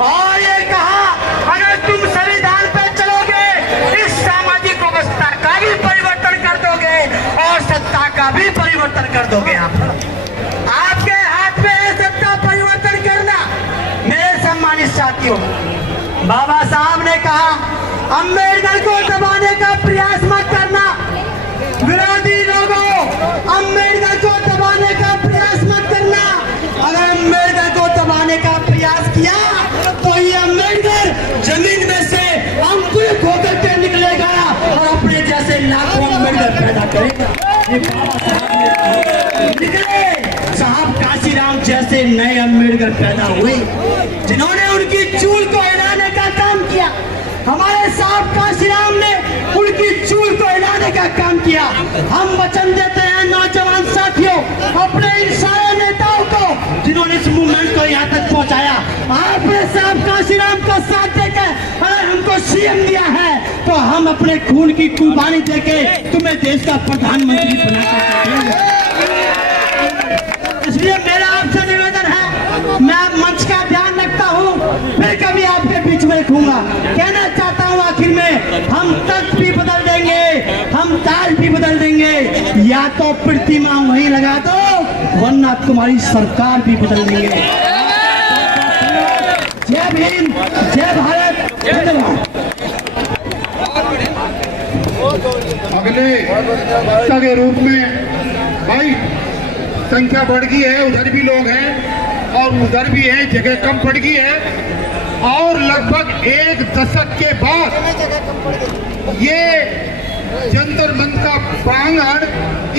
और ये कहा अगर तुम संविधान पे चलोगे इस सामाजिक व्यवस्था का भी परिवर्तन कर दोगे और सत्ता का भी परिवर्तन कर दोगे। आपके हाथ में है सत्ता परिवर्तन करना। मेरे सम्मानित साथियों, बाबा साहब ने कहा अम्बेडकर को दबाने का प्रयास मत करना। विरोधी लोगों, अम्बेडकर को दबाने का प्रयास मत करना। अगर अम्बेडकर को दबाने का प्रयास किया तो ये अम्बेडकर जमीन में से अंकुरित होकर के निकलेगा और अपने जैसे लाखों अम्बेडकर पैदा करेगा। ये बाबा साहब निकले, साहब काशीराम जैसे नए अम्बेडकर पैदा हुए जिन्होंने उनकी चूल को हिलाने का काम किया। हमारे साहब काशीराम ने उनकी चूल को हिलाने का काम किया। हम वचन देते हैं नौजवान साथियों, अपने इन सारे नेताओं को जिन्होंने इस मूवमेंट को यहाँ तक पहुँचाया, आपने साहब काशीराम का साथ देकर अगर हमको सीएम दिया है तो हम अपने खून की कुर्बानी देके तुम्हें देश का प्रधानमंत्री बनाकर देंगे। इसलिए मेरा आपसे निवेदन है, मैं मंच का ध्यान रखता हूँ, फिर कभी आपके बीच में रखूंगा। कहना चाहता हूँ आखिर में, हम तख्त भी बदल देंगे, हम ताज भी बदल देंगे, या तो प्रतिमा वहीं लगा दो वरना तुम्हारी सरकार भी बदल देंगे। जय भीम, जय भारत, धन्यवाद। अगले वक्ता के रूप में भाई संख्या बढ़ गई है, उधर भी लोग हैं और उधर भी है, जगह कम पड़ गई है और लगभग एक दशक के बाद ये जंतर मंतर का प्रांगण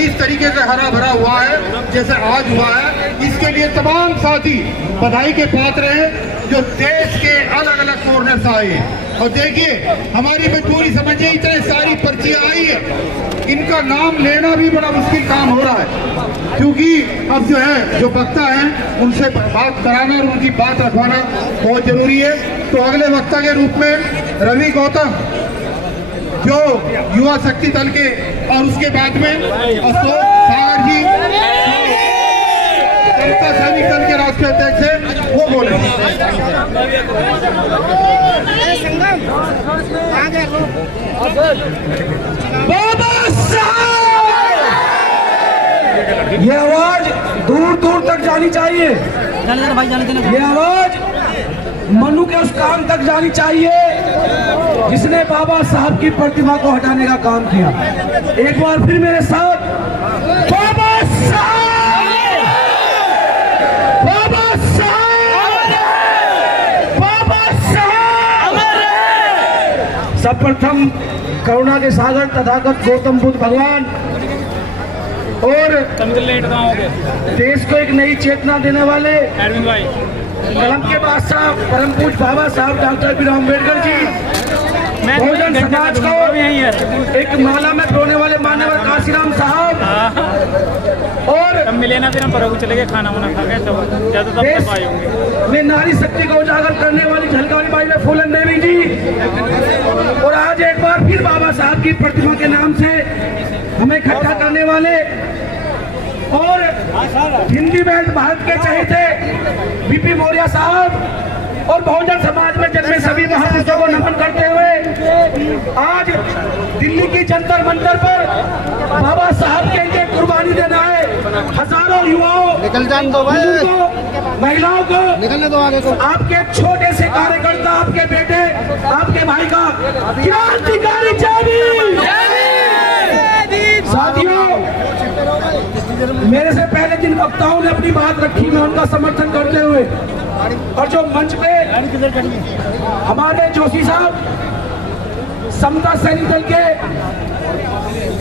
इस तरीके से हरा भरा हुआ है जैसे आज हुआ है। इसके लिए तमाम साथी बधाई के पात्र हैं जो देश के अलग अलग कोर्नर से आए हैं। और देखिए हमारी मजबूरी समझिए, इतने सारी पर्चियां आई है, इनका नाम लेना भी बड़ा मुश्किल काम हो रहा है क्योंकि अब जो है जो वक्ता हैं उनसे बात कराना और उनकी बात रखवाना बहुत जरूरी है। तो अगले वक्ता के रूप में रवि गौतम जो युवा शक्ति दल के और उसके बाद में अशोक सागर जी जनता सैनिक दल के राष्ट्रीय अध्यक्ष है, वो बोलेंगे। बाबा साहब, ये आवाज दूर दूर तक जानी चाहिए। ये आवाज मनु के उस काम तक जानी चाहिए जिसने बाबा साहब की प्रतिमा को हटाने का काम किया। एक बार फिर मेरे साथ, बाबा साहब, बाबा साहब, बाबा साहब। सर्वप्रथम करुणा के सागर तथागत गौतम बुद्ध भगवान और देश को एक नई चेतना देने वाले कलम के बादशाह परम पूज्य बाबा साहब doctor B are Ambedkar ji, Bahujan Samaj को एक माला में पिरोने वाले मान्यवर काशीराम साहब और मिले ना, फिर हम परोग चले गए खाना वाना खा गए, तो ज्यादा तब आए होंगे। वे नारी शक्ति को उजागर करने वाली झलकारी बाई में फूलन देवी जी, और आज एक बार फिर बाबा साहब की प्रतिमा के नाम से हमें इकट्ठा करने वाले और हिंदी बेल्ट भारत के चहेते बीपी मौर्य साहब और बहुजन समाज में जन्मे सभी महापुरुषों को नमन करते हुए आज दिल्ली की जंतर मंतर पर बाबा साहब के लिए कुर्बानी देना है। हजारों युवाओं, महिलाओं को, आपके छोटे से कार्यकर्ता, आपके बेटे, आपके भाई का क्रांतिकारी साथियों, मेरे से पहले जिन वक्ताओं ने अपनी बात रखी मैं उनका समर्थन करते हुए, और जो मंच पे हमारे जोशी साहब समता सैनिक दल के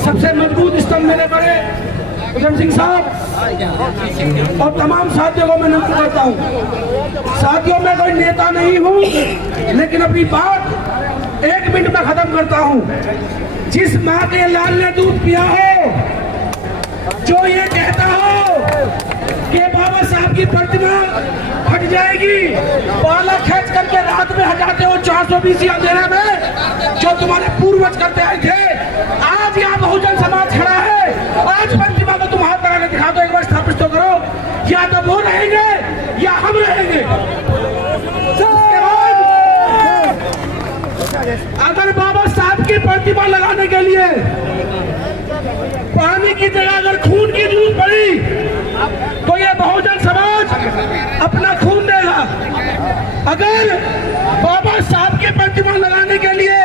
सबसे मजबूत स्तंभ मेरे बड़े उधम सिंह साहब और तमाम साथियों को मैं नमन करता हूँ। साथियों, मैं कोई नेता नहीं हूँ लेकिन अपनी बात 1 मिनट में खत्म करता हूँ। जिस माँ के लाल ने दूध पिया हो, जो ये कहता हो कि बाबा साहब की प्रतिमा फट जाएगी, पाला खींच करके रात में हटाते हो 420 अंधेरे में, जो तुम्हारे पूर्वज करते आए थे, आज यहाँ बहुजन समाज खड़ा है। आज प्रतिमा को तुम हाथ लगाने दिखा दो, एक बार स्थापित तो करो। या तो वो रहेंगे या हम रहेंगे। उसके बाद प्रतिमा लगाने के लिए पानी की जगह अगर खून की जरूरत पड़ी तो ये बहुजन समाज अपना खून देगा। अगर बाबा साहब की प्रतिमा लगाने के लिए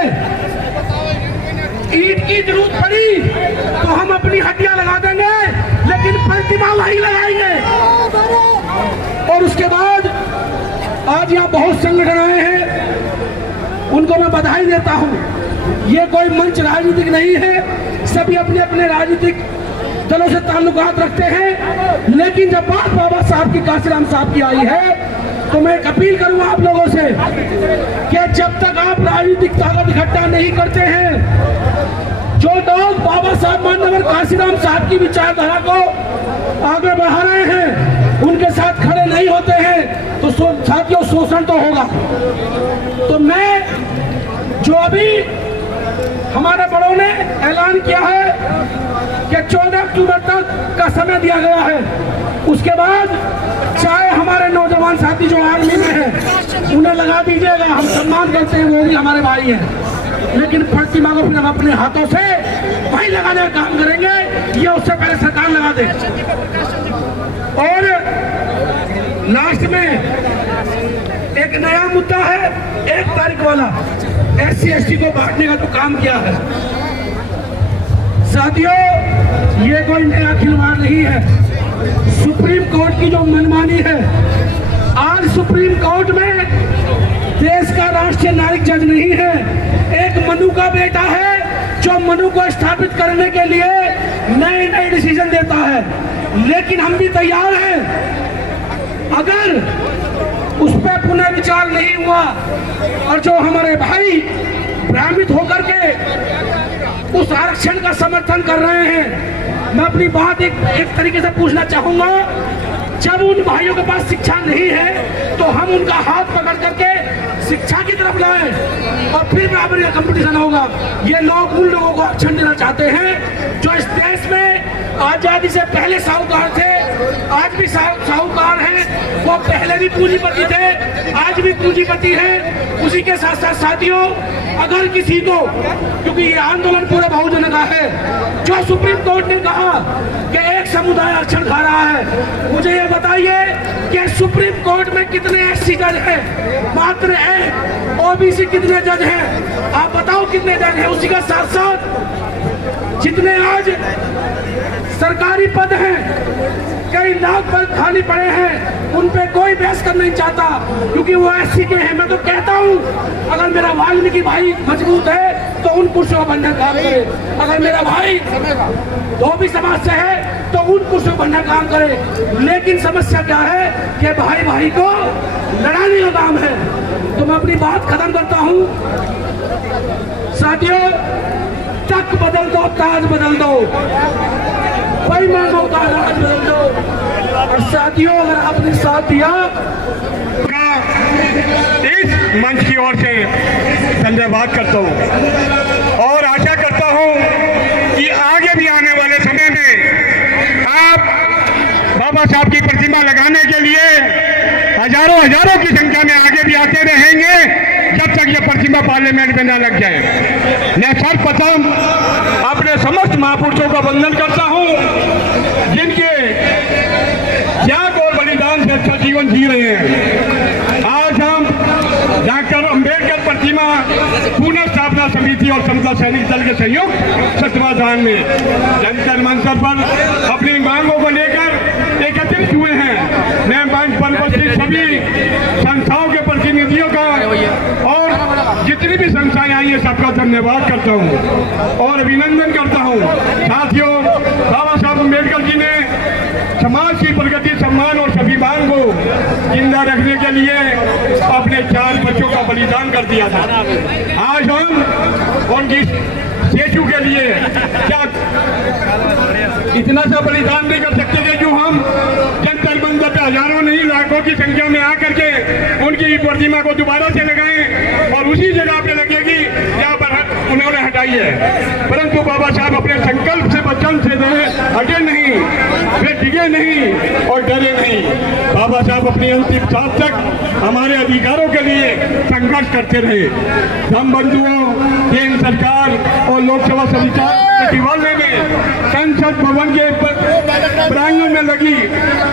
ईंट की जरूरत पड़ी तो हम अपनी हड्डियां लगा देंगे, लेकिन प्रतिमा वहीं लगाएंगे। और उसके बाद आज यहाँ बहुत संगठन आए हैं, उनको मैं बधाई देता हूँ। ये कोई मंच राजनीतिक नहीं है, सभी अपने अपने राजनीतिक दलों से ताल्लुकात रखते हैं, लेकिन जब बात बाबा साहब की, काशीराम साहब की आई है, तो मैं एक अपील करूंगा आप लोगों से कि जब तक आप राजनीतिक ताकत इकट्ठा नहीं करते हैं, जो लोग बाबा साहब माननीय काशीराम साहब की विचारधारा को आगे बढ़ा रहे हैं, उनके साथ खड़े नहीं होते हैं, तो साथियों शोषण तो होगा। तो मैं जो अभी हमारे बड़ों ने ऐलान किया है कि 14 अक्टूबर तक का समय दिया गया है, उसके बाद चाहे हमारे नौजवान साथी जो आर्मी में हैं उन्हें लगा दीजिएगा, हम सम्मान करते हैं, वो भी हमारे भाई हैं, लेकिन प्रतिमा को फिर हम अपने हाथों से वहीं लगाने का काम करेंगे, ये उससे पहले सरकार लगा दे। और लास्ट में एक नया मुद्दा है, 1 तारीख वाला SC/ST को बांटने का जो काम किया है। साथियों, ये कोई नया खिलवाड़ नहीं है, सुप्रीम कोर्ट की जो मनमानी है। आज सुप्रीम कोर्ट में देश का राष्ट्रीय नागरिक जज नहीं है, एक मनु का बेटा है जो मनु को स्थापित करने के लिए नए नए डिसीजन देता है। लेकिन हम भी तैयार हैं, अगर उस पर पुनर्विचार नहीं हुआ और जो हमारे भाई भ्रमित होकर के उस आरक्षण का समर्थन कर रहे हैं, मैं अपनी बात एक तरीके से पूछना चाहूंगा, जब उन भाइयों के पास शिक्षा नहीं है तो हम उनका हाथ पकड़ करके शिक्षा की तरफ लाएं और फिर बराबर का कंपटीशन होगा। ये लोग उन लोगों को आरक्षण देना चाहते हैं जो इस देश में आजादी से पहले साहूकार थे, आज भी साहूकार हैं, वो पहले भी पूंजीपति थे, आज भी पूंजीपति हैं। उसी के साथ साथ साथियों, अगर किसी को, क्योंकि ये आंदोलन पूरे बहुजन का है, जो सुप्रीम कोर्ट ने कहा कि एक समुदाय आरक्षण खा रहा है, मुझे ये बताइए कि सुप्रीम कोर्ट में कितने SC जज हैं? मात्र एक। OBC कितने जज हैं? आप बताओ कितने जज हैं? उसी का साथ साथ जितने आज सरकारी पद हैं, कई लाख पद खाली पड़े हैं, उन पे कोई बहस कर नहीं चाहता क्योंकि वो SC के हैं। मैं तो कहता हूँ, अगर मेरा वाल्मीकि भाई मजबूत है तो उन कुर्सियों को बनने काम करे, अगर मेरा भाई धोबी समाज से है तो उन कुर्सियों को बनने काम करे। लेकिन समस्या क्या है कि भाई भाई को लड़ाने का काम है। तो मैं अपनी बात खत्म करता हूँ। साथियों, तक बदल दो, ताज बदल दो, बेईमानों का राज बदल दो। और साथियों, अगर आपने साथ दिया, इस मंच की ओर से धन्यवाद करता हूँ और आशा करता हूँ कि आगे भी आने वाले समय में आप बाबा साहब की प्रतिमा लगाने के लिए हजारों की संख्या में आगे भी आते रहेंगे जब तक ये प्रतिमा पार्लियामेंट में न लग जाए। मैं सर्वप्रथम अपने समस्त महापुरुषों का वंदन करता हूँ जिनके त्याग और बलिदान से अच्छा जीवन जी रहे हैं। आज हम डॉक्टर अंबेडकर प्रतिमा पुनर्स्थापना समिति और समता सैनिक दल के संयुक्त तत्वाधान में जंतर मंतर पर अपनी मांगों को लेकर एकत्रित हुए हैं। मैं मंच पर उपस्थित सभी संस्थाओं के प्रतिनिधियों का और जितनी भी संस्थाएं आई हैं सबका धन्यवाद करता हूं और अभिनंदन करता हूं। साथियों, बाबा साहब अम्बेडकर जी ने समाज की प्रगति, सम्मान और स्वाभिमान को जिंदा रखने के लिए अपने 4 बच्चों का बलिदान कर दिया था। आज हम उनकी स्टेचू के लिए क्या इतना सा बलिदान नहीं कर सकते कि जो हम जंतर मंतर पे हजारों नहीं लाखों की संख्या में आकर के उनकी प्रतिमा को दोबारा से लगाएं और उसी जगह पे लगेगी जहाँ पर उन्होंने हटाई है। परंतु बाबा साहब अपने संकल्प से बचा आसन से हटे नहीं, वे डिगे नहीं और डरे नहीं। बाबा साहब अपनी अंतिम सांस तक हमारे अधिकारों के लिए संघर्ष करते रहे। हम बंधुओं, केंद्र सरकार और लोकसभा सचिवालय में संसद भवन के प्रांगण में लगी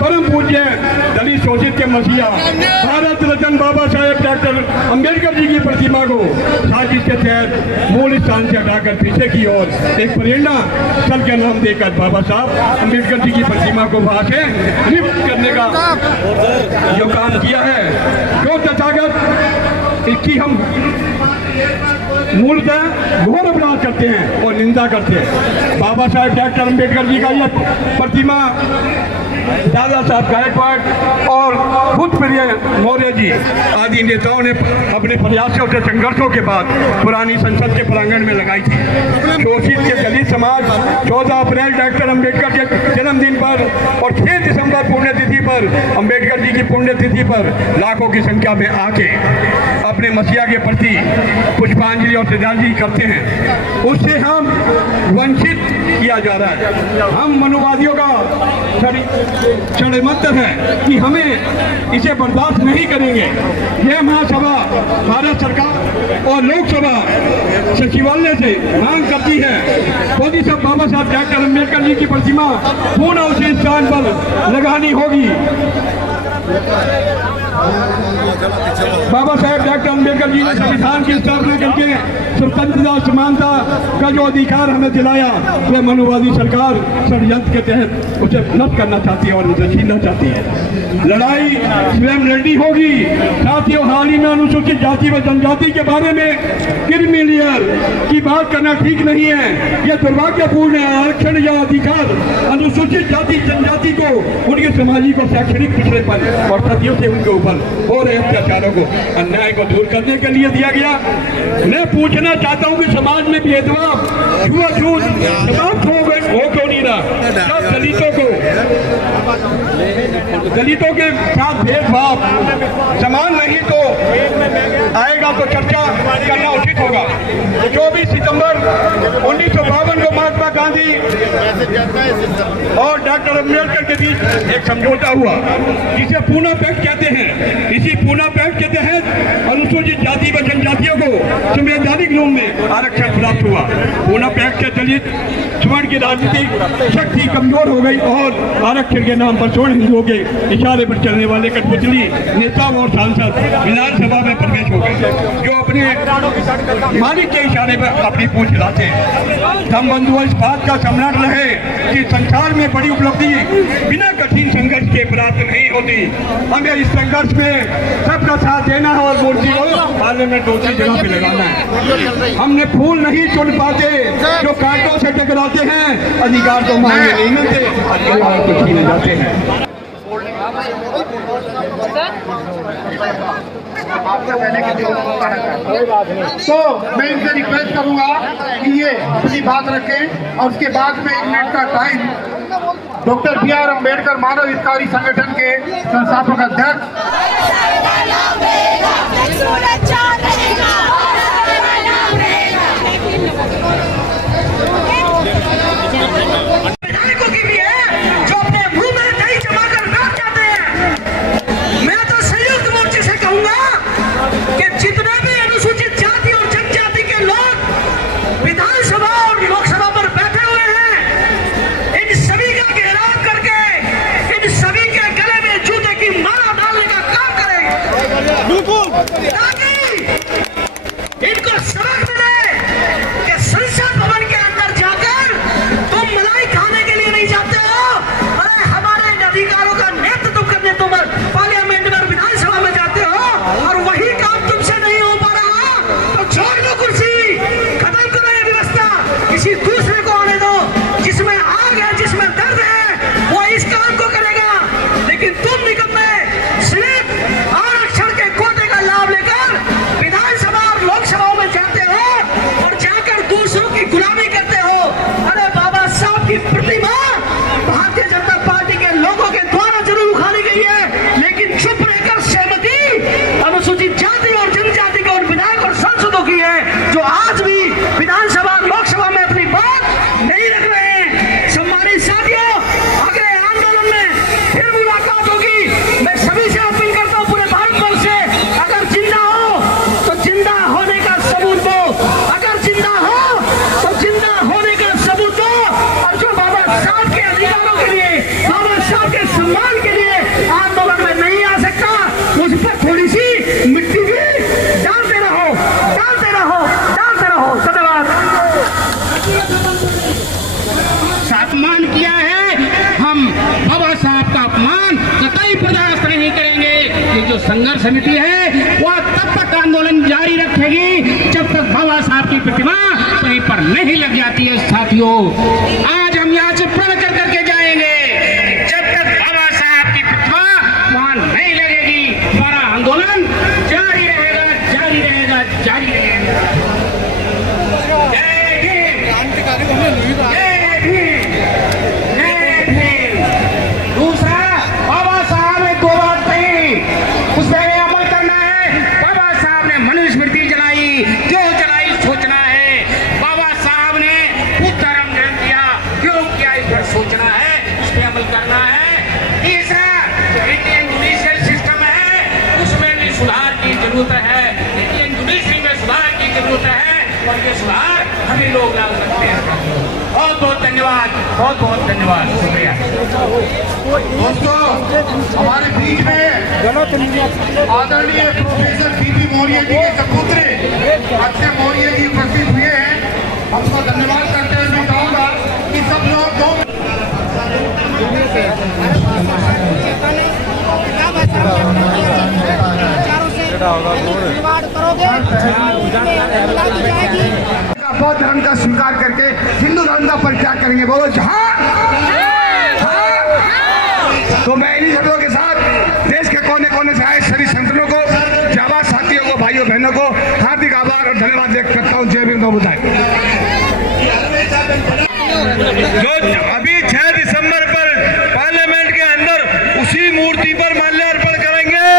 परम पूज्य दलित शोषित के मसीहा भारत रत्न बाबा साहेब डॉक्टर अंबेडकर जी की प्रतिमा को साजिश के तहत मूल स्थान से हटाकर पीछे की ओर एक प्रेरणा स्थल का नाम देकर बाबा साहब अंबेडकर जी की प्रतिमा को वहां से लिफ्ट करने का जो काम किया है, जो तथागत इसकी हम मूलतः घोर अपराध करते हैं और निंदा करते हैं। बाबा साहेब डॉक्टर अंबेडकर जी का यह प्रतिमा दादा साहब गायकवाड़ और खुद प्रिय मौर्य जी आदि नेताओं ने अपने प्रयासों से संघर्षों के बाद पुरानी संसद के प्रांगण में लगाई थी। शोषित के दलित समाज 14 अप्रैल डॉक्टर अंबेडकर के जन्मदिन पर और 6 दिसंबर पुण्यतिथि पर अंबेडकर जी की पुण्यतिथि पर लाखों की संख्या में आके अपने मसीहा के प्रति पुष्पांजलि और श्रद्धांजलि करते हैं। उससे हम वंचित किया जा रहा है। हम मनुवादियों का षड्यंत्र है कि हमें इसे बर्दाश्त नहीं करेंगे। यह महासभा भारत सरकार और लोकसभा सचिवालय से मांग करती है मोदी साहब बाबा साहब डॉक्टर अंबेडकर जी की प्रतिमा पुनः उसी स्थान पर लगानी होगी। बाबा साहेब डॉक्टर अंबेडकर जी ने संविधान की स्थापना करके स्वतंत्रता समानता का जो अधिकार हमें दिलाया, वह मनुवादी सरकार षड्यंत्र के तहत उसे नष्ट करना चाहती है और उसे छीनना चाहती है। लड़ाई स्वयं लड़नी होगी। साथियों, हाल ही में अनुसूचित जाति व जनजाति के बारे में क्रीमी लेयर की बात करना ठीक नहीं है। यह दुर्भाग्यपूर्ण है। आरक्षण या अधिकार अनुसूचित जाति जनजाति को उनके सामाजिक और शैक्षणिक पिछड़ेपन और सदियों से उनके ऊपर हो रहे अत्याचारों को, अन्याय को दूर करने के लिए दिया गया। मैं पूछना चाहता हूं कि समाज में भेदभाव, छुआछूत समाप्त हो क्यों नहीं रहा? जब दलितों के साथ भेदभाव समान नहीं तो आएगा तो चर्चा करना उचित होगा। 24 सितंबर 1952 को महात्मा गांधी और डॉक्टर अंबेडकर के बीच एक समझौता हुआ जिसे पूना पैक्ट कहते हैं। इसी पूना पैक्ट के तहत अनुसूचित जाति व जनजातियों को संवैधानिक रूप में आरक्षण प्राप्त हुआ। पूना पैक्ट से दलित स्वर्ण की राजनीतिक शक्ति कमजोर हो गई और आरक्षण के नाम पर स्वर्ण हिंदुओं के इशारे पर चलने वाले कठपुतली नेताओं और सांसद विधानसभा में प्रवेश हो गए, जो अपने मालिक के इशारे पर अपनी पूछ हिलाते हैं। हम बंधुओं, इस बात का सम्मान रहे कि संसार में बड़ी उपलब्धि बिना कठिन संघर्ष के प्राप्त नहीं होती। हमें इस संघर्ष में सबका साथ देना है और मूर्ति को पार्लियामेंट दूसरी जगह पे लगाना है। हमने फूल नहीं चुन पाते जो कांटों से टकराते हैं। अधिकार तो मांगे नहीं मिलते, अधिकार तो छीने जाते हैं। तो मैं इनसे रिक्वेस्ट करूंगा कि ये अपनी बात रखें और उसके बाद में 1 मिनट का टाइम डॉक्टर BR अम्बेडकर मानव हितकारी संगठन के संस्थापक अध्यक्ष तुम निकट में सिर्फ आरक्षण के कोटे का लाभ लेकर विधानसभा समिति है वह तब तक आंदोलन जारी रखेगी जब तक बाबा साहब की प्रतिमा कहीं पर नहीं लग जाती है। साथियों, आज हम यहाँ से प्रण कर करके जाएंगे, जब तक बाबा साहब की प्रतिमा वहां नहीं लगेगी हमारा आंदोलन जारी रहेगा, जारी रहेगा, जारी रहेगा। जय भीम, जय भीम, जय भीम। दूसरा, बाबा साहब ने 2 बात कही, उस पर अमल करना है। बाबा साहब ने मनुस्मृति जलाई, क्यों जलाई सोचना है। बाबा साहब ने बुद्ध धर्म ग्रंथ दिया, क्यों किया इस पर सोचना है, उस पर अमल करना है। तीसरा, जो इंडियन जुडिशियल सिस्टम है उसमें भी सुधार की जरूरत है, इंडियन जुडिशरी में सुधार की जरूरत है, और ये सुधार हमें लोग ला सकते हैं। बहुत बहुत धन्यवाद, बहुत बहुत धन्यवाद, शुक्रिया। दोस्तों, हमारे बीच में आदरणीय प्रोफेसर बीपी मौर्य जी के सपुत्र अक्षय मौर्य जी उपस्थित हुए हैं। हमको धन्यवाद करते हुए मैं चाहूंगा कि सब लोग 2 बौद्ध धर्म का स्वीकार करके हिंदू धर्म का परित्याग करेंगे। बोलो जहाँ। तो मैं इन्हीं शब्दों के साथ देश के कोने कोने से आए सभी संगठनों को, जाबाज साथियों को, भाइयों बहनों को हार्दिक आभार और धन्यवाद व्यक्त करता हूँ। जय भीम, नमो बुद्धाय। जो अभी 6 दिसंबर पर पार्लियामेंट के अंदर उसी मूर्ति पर माल्यार्पण करेंगे,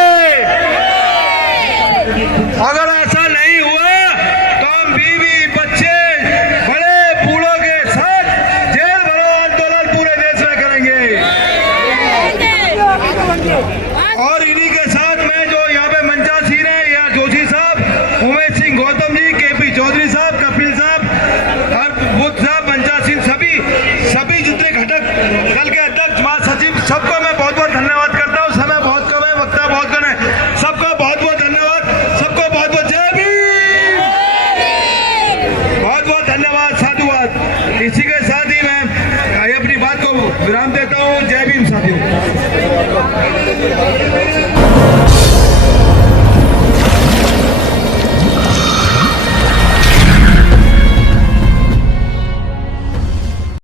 अगर ऐसा नहीं हुआ तो हम बीवी बच्चे बड़े बूढ़ों के साथ जेल भरो आंदोलन पूरे देश में करेंगे। और इन्हीं के साथ में जो यहाँ पे मंचासीन है, या जोशी साहब, उमेश सिंह गौतम जी, केपी चौधरी साहब, कपिल साहब और बुद्ध साहब, मंचासीन, सभी जितने घटक दल के अध्यक्ष, महासचिव, सबको मैं बहुत बहुत धन्यवाद करता हूँ। समय बहुत कम है, वक्ता बहुत कम है, सबको बहुत बहुत धन्यवाद, सबको बहुत बहुत जय भीम, बहुत बहुत धन्यवाद, साधुवाद। इसी के